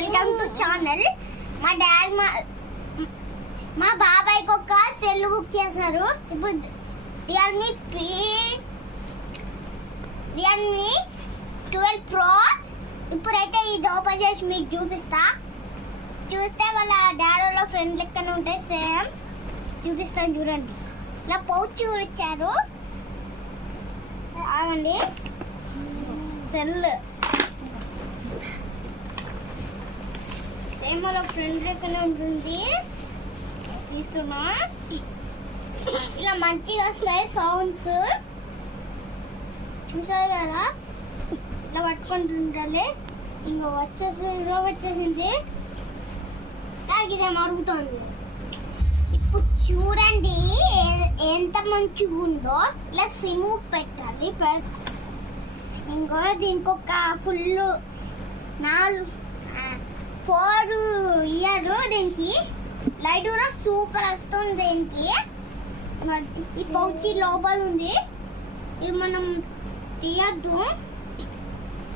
Welcome to channel. మా daddy మా బాబాయ్కి ఒక సెల్ బుక్ చేశారు. ఇప్పుడు రియల్మీ 12 Pro. ఇప్పుడైతే ఇది ఓపెన్ చేసి మీకు చూపిస్తా. చూస్తే వాళ్ళ డాడీ వాళ్ళ ఫ్రెండ్ లెక్కనే ఉంటాయి, సేమ్. చూపిస్తాను చూడండి. ఇలా పౌచ్ ఇచ్చారు. ఆగండి, సెల్ సేమ్ వాళ్ళ ఫ్రెండ్ లెక్కనే ఉంటుంది. తీస్తున్నా. ఇలా మంచిగా వస్తాయి సౌండ్స్, చూసారు కదా. ఇట్లా పట్టుకుంటుండాలి. ఇంకా వచ్చేసింది. ఇదే మరుగుతుంది. ఇప్పుడు చూడండి ఎంత మంచిగా ఉందో. ఇలా సిమ్ పెట్టాలి. దీనికి ఒక ఫుల్ 4 ఇయర్. దీనికి లైట్ కూడా సూపర్ వస్తుంది. దీనికి ఈ పౌచి లోపల ఉంది. ఇది మనం తీయద్దు.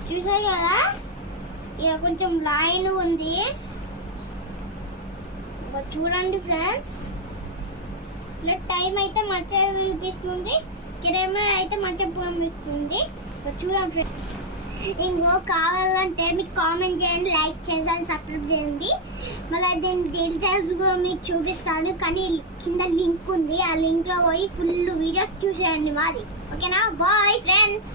చూసారు కదా, ఇక కొంచెం లైన్ ఉంది. చూడండి ఫ్రెండ్స్, ఇలా టైం అయితే మంచిగా చూపిస్తుంది, కెమెరా అయితే మంచిగా పంపిస్తుంది. చూడండి ఫ్రెండ్స్. ఇంకో కావాలంటే మీకు కామెంట్ చేయండి, లైక్ చేయండి, సబ్స్క్రైబ్ చేయండి. మళ్ళీ దీని డీటెయిల్స్ కూడా మీకు చూపిస్తాను, కానీ కింద లింక్ ఉంది. ఆ లింక్లో పోయి ఫుల్ వీడియోస్ చూసేయండి మాది. ఓకేనా? Bye friends.